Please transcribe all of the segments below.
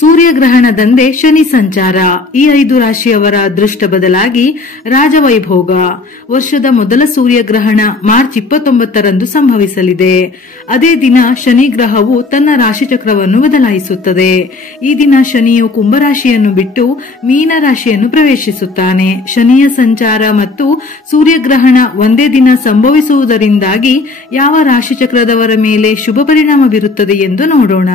ಸೂರ್ಯಗ್ರಹಣದಂದೇ ಶನಿ ಸಂಚಾರ. ಈ 5 ರಾಶಿಯವರ ಅದೃಷ್ಟ ಬದಲಾಗಿ ರಾಜವೈಭೋಗ. ವರ್ಷದ ಮೊದಲ ಸೂರ್ಯಗ್ರಹಣ ಮಾರ್ಚ್ 29ರಂದು ಸಂಭವಿಸಲಿದೆ. ಅದೇ ದಿನ ಶನಿ ಗ್ರಹವು ತನ್ನ ರಾಶಿಚಕ್ರವನ್ನು ಬದಲಾಯಿಸುತ್ತದೆ. ಈ ದಿನ ಶನಿಯು ಕುಂಭರಾಶಿಯನ್ನು ಬಿಟ್ಟು ಮೀನ ರಾಶಿಯನ್ನು ಪ್ರವೇಶಿಸುತ್ತಾನೆ. ಶನಿಯ ಸಂಚಾರ ಮತ್ತು ಸೂರ್ಯಗ್ರಹಣ ಒಂದೇ ದಿನ ಸಂಭವಿಸುವುದರಿಂದಾಗಿ ಯಾವ ರಾಶಿಚಕ್ರದವರ ಮೇಲೆ ಶುಭ ಪರಿಣಾಮ ಬೀರುತ್ತದೆ ಎಂದು ನೋಡೋಣ.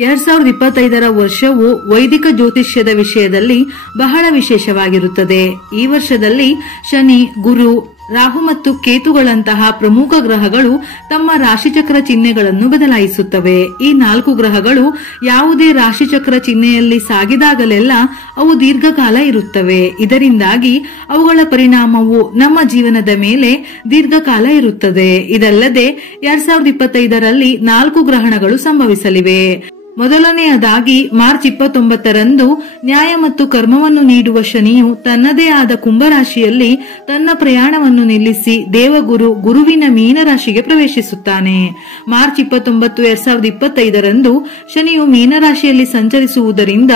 2025ರ ವರ್ಷವು ವೈದಿಕ ಜ್ಯೋತಿಷ್ಯದ ವಿಷಯದಲ್ಲಿ ಬಹಳ ವಿಶೇಷವಾಗಿರುತ್ತದೆ. ಈ ವರ್ಷದಲ್ಲಿ ಶನಿ, ಗುರು, ರಾಹು ಮತ್ತು ಕೇತುಗಳಂತಹ ಪ್ರಮುಖ ಗ್ರಹಗಳು ತಮ್ಮ ರಾಶಿಚಕ್ರ ಚಿಹ್ನೆಗಳನ್ನು ಬದಲಾಯಿಸುತ್ತವೆ. ಈ 4 ಗ್ರಹಗಳು ಯಾವುದೇ ರಾಶಿಚಕ್ರ ಚಿಹ್ನೆಯಲ್ಲಿ ಸಾಗಿದಾಗಲೆಲ್ಲ ಅವು ದೀರ್ಘಕಾಲ ಇರುತ್ತವೆ. ಇದರಿಂದಾಗಿ ಅವುಗಳ ಪರಿಣಾಮವು ನಮ್ಮ ಜೀವನದ ಮೇಲೆ ದೀರ್ಘಕಾಲ ಇರುತ್ತದೆ. ಇದಲ್ಲದೆ 2025ರಲ್ಲಿ 4 ಗ್ರಹಣಗಳು ಸಂಭವಿಸಲಿವೆ. ಮೊದಲನೆಯದಾಗಿ ಮಾರ್ಚ್ 29ರಂದು ನ್ಯಾಯ ಮತ್ತು ಕರ್ಮವನ್ನು ನೀಡುವ ಶನಿಯು ತನ್ನದೇ ಆದ ಕುಂಭರಾಶಿಯಲ್ಲಿ ತನ್ನ ಪ್ರಯಾಣವನ್ನು ನಿಲ್ಲಿಸಿ ದೇವಗುರು ಗುರುವಿನ ಮೀನರಾಶಿಗೆ ಪ್ರವೇಶಿಸುತ್ತಾನೆ. ಮಾರ್ಚ್ 29, 2025ರಂದು ಶನಿಯು ಮೀನರಾಶಿಯಲ್ಲಿ ಸಂಚರಿಸುವುದರಿಂದ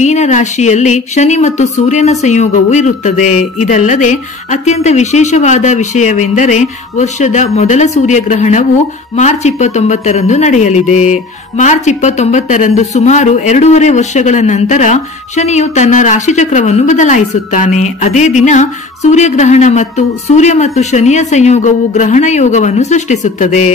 ಮೀನರಾಶಿಯಲ್ಲಿ ಶನಿ ಮತ್ತು ಸೂರ್ಯನ ಸಂಯೋಗವೂ ಇರುತ್ತದೆ. ಇದಲ್ಲದೆ ಅತ್ಯಂತ ವಿಶೇಷವಾದ ವಿಷಯವೆಂದರೆ ವರ್ಷದ ಮೊದಲ ಸೂರ್ಯಗ್ರಹಣವು ಮಾರ್ಚ್ 29ರಂದು ನಡೆಯಲಿದೆ. ಮಾರ್ಚ್ 29ರಂದು ಸುಮಾರು 2.5 ವರ್ಷಗಳ ನಂತರ ಶನಿಯು ತನ್ನ ರಾಶಿಚಕ್ರವನ್ನು ಬದಲಾಯಿಸುತ್ತಾನೆ. ಅದೇ ದಿನ ಸೂರ್ಯಗ್ರಹಣ ಮತ್ತು ಸೂರ್ಯ ಮತ್ತು ಶನಿಯ ಸಂಯೋಗವು ಗ್ರಹಣ ಯೋಗವನ್ನು ಸೃಷ್ಟಿಸುತ್ತದೆ.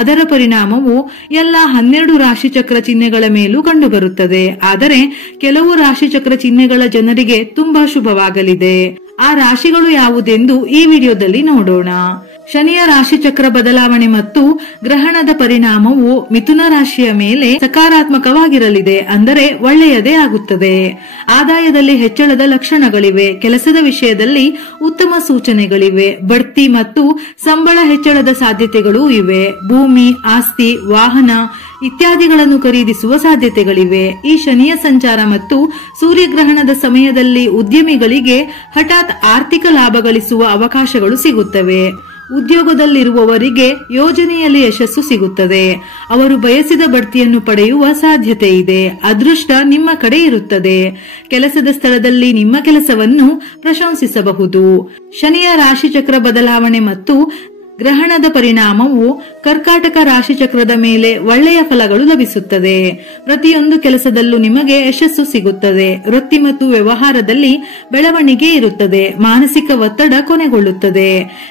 ಅದರ ಪರಿಣಾಮವು ಎಲ್ಲ 12 ರಾಶಿಚಕ್ರ ಚಿಹ್ನೆಗಳ ಮೇಲೂ ಕಂಡುಬರುತ್ತದೆ. ಆದರೆ ಕೆಲವು ರಾಶಿಚಕ್ರ ಚಿಹ್ನೆಗಳ ಜನರಿಗೆ ತುಂಬಾ ಶುಭವಾಗಲಿದೆ. ಆ ರಾಶಿಗಳು ಯಾವುದೆಂದು ಈ ವಿಡಿಯೋದಲ್ಲಿ ನೋಡೋಣ. ಶನಿಯ ರಾಶಿಚಕ್ರ ಬದಲಾವಣೆ ಮತ್ತು ಗ್ರಹಣದ ಪರಿಣಾಮವು ಮಿಥುನ ರಾಶಿಯ ಮೇಲೆ ಸಕಾರಾತ್ಮಕವಾಗಿರಲಿದೆ, ಅಂದರೆ ಒಳ್ಳೆಯದೇ ಆಗುತ್ತದೆ. ಆದಾಯದಲ್ಲಿ ಹೆಚ್ಚಳದ ಲಕ್ಷಣಗಳಿವೆ. ಕೆಲಸದ ವಿಷಯದಲ್ಲಿ ಉತ್ತಮ ಸೂಚನೆಗಳಿವೆ. ಬಡ್ತಿ ಮತ್ತು ಸಂಬಳ ಹೆಚ್ಚಳದ ಸಾಧ್ಯತೆಗಳೂ ಇವೆ. ಭೂಮಿ, ಆಸ್ತಿ, ವಾಹನ ಇತ್ಯಾದಿಗಳನ್ನು ಖರೀದಿಸುವ ಸಾಧ್ಯತೆಗಳಿವೆ. ಈ ಶನಿಯ ಸಂಚಾರ ಮತ್ತು ಸೂರ್ಯಗ್ರಹಣದ ಸಮಯದಲ್ಲಿ ಉದ್ಯಮಿಗಳಿಗೆ ಹಠಾತ್ ಆರ್ಥಿಕ ಲಾಭ ಗಳಿಸುವ ಅವಕಾಶಗಳು ಸಿಗುತ್ತವೆ. ಉದ್ಯೋಗದಲ್ಲಿರುವವರಿಗೆ ಯೋಜನೆಯಲ್ಲಿ ಯಶಸ್ಸು ಸಿಗುತ್ತದೆ. ಅವರು ಬಯಸಿದ ಬಡ್ತಿಯನ್ನು ಪಡೆಯುವ ಸಾಧ್ಯತೆ ಇದೆ. ಅದೃಷ್ಟ ನಿಮ್ಮ ಕಡೆ ಇರುತ್ತದೆ. ಕೆಲಸದ ಸ್ಥಳದಲ್ಲಿ ನಿಮ್ಮ ಕೆಲಸವನ್ನು ಪ್ರಶಂಸಿಸಬಹುದು. ಶನಿಯ ರಾಶಿಚಕ್ರ ಬದಲಾವಣೆ ಮತ್ತು ಗ್ರಹಣದ ಪರಿಣಾಮವು ಕರ್ಕಾಟಕ ರಾಶಿಚಕ್ರದ ಮೇಲೆ ಒಳ್ಳೆಯ ಫಲಗಳು ಲಭಿಸುತ್ತದೆ. ಪ್ರತಿಯೊಂದು ಕೆಲಸದಲ್ಲೂ ನಿಮಗೆ ಯಶಸ್ಸು ಸಿಗುತ್ತದೆ. ವೃತ್ತಿ ಮತ್ತು ವ್ಯವಹಾರದಲ್ಲಿ ಬೆಳವಣಿಗೆ ಇರುತ್ತದೆ. ಮಾನಸಿಕ ಒತ್ತಡ ಕೊನೆಗೊಳ್ಳುತ್ತದೆ.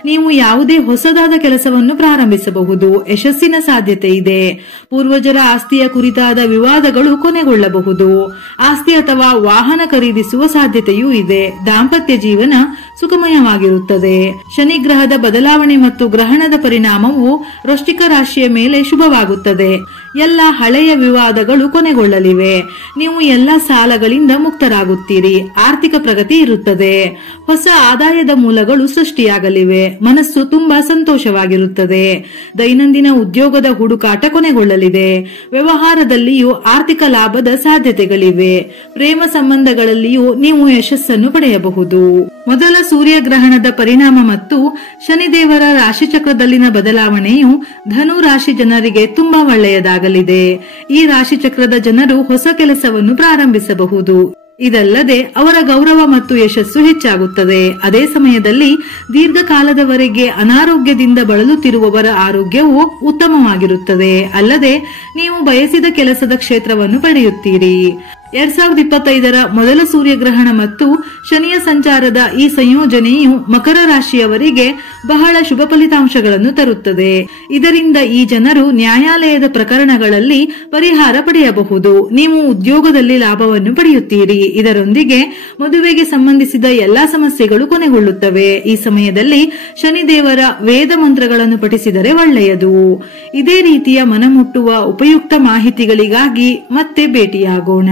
ನೀವು ಯಾವುದೇ ಹೊಸದಾದ ಕೆಲಸವನ್ನು ಪ್ರಾರಂಭಿಸಬಹುದು. ಯಶಸ್ಸಿನ ಸಾಧ್ಯತೆ ಇದೆ. ಪೂರ್ವಜರ ಆಸ್ತಿಯ ಕುರಿತಾದ ವಿವಾದಗಳು ಕೊನೆಗೊಳ್ಳಬಹುದು. ಆಸ್ತಿ ಅಥವಾ ವಾಹನ ಖರೀದಿಸುವ ಸಾಧ್ಯತೆಯೂ ಇದೆ. ದಾಂಪತ್ಯ ಜೀವನ ಸುಖಮಯವಾಗಿರುತ್ತದೆ. ಶನಿ ಗ್ರಹದ ಬದಲಾವಣೆ ಮತ್ತು ಗ್ರಹಣದ ಪರಿಣಾಮವು ವೃಶ್ಚಿಕ ರಾಶಿಯ ಮೇಲೆ ಶುಭವಾಗುತ್ತದೆ. ಎಲ್ಲ ಹಳೆಯ ವಿವಾದಗಳು ಕೊನೆಗೊಳ್ಳಲಿವೆ. ನೀವು ಎಲ್ಲ ಸಾಲಗಳಿಂದ ಮುಕ್ತರಾಗುತ್ತೀರಿ. ಆರ್ಥಿಕ ಪ್ರಗತಿ ಇರುತ್ತದೆ. ಹೊಸ ಆದಾಯದ ಮೂಲಗಳು ಸೃಷ್ಟಿಯಾಗಲಿವೆ. ಮನಸ್ಸು ತುಂಬಾ ಸಂತೋಷವಾಗಿರುತ್ತದೆ. ದೈನಂದಿನ ಉದ್ಯೋಗದ ಹುಡುಕಾಟ ಕೊನೆಗೊಳ್ಳಲಿದೆ. ವ್ಯವಹಾರದಲ್ಲಿಯೂ ಆರ್ಥಿಕ ಲಾಭದ ಸಾಧ್ಯತೆಗಳಿವೆ. ಪ್ರೇಮ ಸಂಬಂಧಗಳಲ್ಲಿಯೂ ನೀವು ಯಶಸ್ಸನ್ನು ಪಡೆಯಬಹುದು. ಮೊದಲ ಸೂರ್ಯಗ್ರಹಣದ ಪರಿಣಾಮ ಮತ್ತು ಶನಿದೇವರ ರಾಶಿಚಕ್ರದಲ್ಲಿನ ಬದಲಾವಣೆಯು ಧನು ರಾಶಿ ಜನರಿಗೆ ತುಂಬಾ ಒಳ್ಳೆಯದಾಗಲಿದೆ. ಈ ರಾಶಿಚಕ್ರದ ಜನರು ಹೊಸ ಕೆಲಸವನ್ನು ಪ್ರಾರಂಭಿಸಬಹುದು. ಇದಲ್ಲದೆ ಅವರ ಗೌರವ ಮತ್ತು ಯಶಸ್ಸು ಹೆಚ್ಚಾಗುತ್ತದೆ. ಅದೇ ಸಮಯದಲ್ಲಿ ದೀರ್ಘಕಾಲದವರೆಗೆ ಅನಾರೋಗ್ಯದಿಂದ ಬಳಲುತ್ತಿರುವವರ ಆರೋಗ್ಯವು ಉತ್ತಮವಾಗಿರುತ್ತದೆ. ಅಲ್ಲದೆ ನೀವು ಬಯಸಿದ ಕೆಲಸದ ಕ್ಷೇತ್ರವನ್ನು ಪಡೆಯುತ್ತೀರಿ. 2025ರ ಮೊದಲ ಸೂರ್ಯಗ್ರಹಣ ಮತ್ತು ಶನಿಯ ಸಂಚಾರದ ಈ ಸಂಯೋಜನೆಯು ಮಕರ ರಾಶಿಯವರಿಗೆ ಬಹಳ ಶುಭ ಫಲಿತಾಂಶಗಳನ್ನು ತರುತ್ತದೆ. ಇದರಿಂದ ಈ ಜನರು ನ್ಯಾಯಾಲಯದ ಪ್ರಕರಣಗಳಲ್ಲಿ ಪರಿಹಾರ ಪಡೆಯಬಹುದು. ನೀವು ಉದ್ಯೋಗದಲ್ಲಿ ಲಾಭವನ್ನು ಪಡೆಯುತ್ತೀರಿ. ಇದರೊಂದಿಗೆ ಮದುವೆಗೆ ಸಂಬಂಧಿಸಿದ ಎಲ್ಲಾ ಸಮಸ್ಯೆಗಳು ಕೊನೆಗೊಳ್ಳುತ್ತವೆ. ಈ ಸಮಯದಲ್ಲಿ ಶನಿದೇವರ ವೇದ ಮಂತ್ರಗಳನ್ನು ಪಠಿಸಿದರೆ ಒಳ್ಳೆಯದು. ಇದೇ ರೀತಿಯ ಮನಮುಟ್ಟುವ ಉಪಯುಕ್ತ ಮಾಹಿತಿಗಳಿಗಾಗಿ ಮತ್ತೆ ಭೇಟಿಯಾಗೋಣ.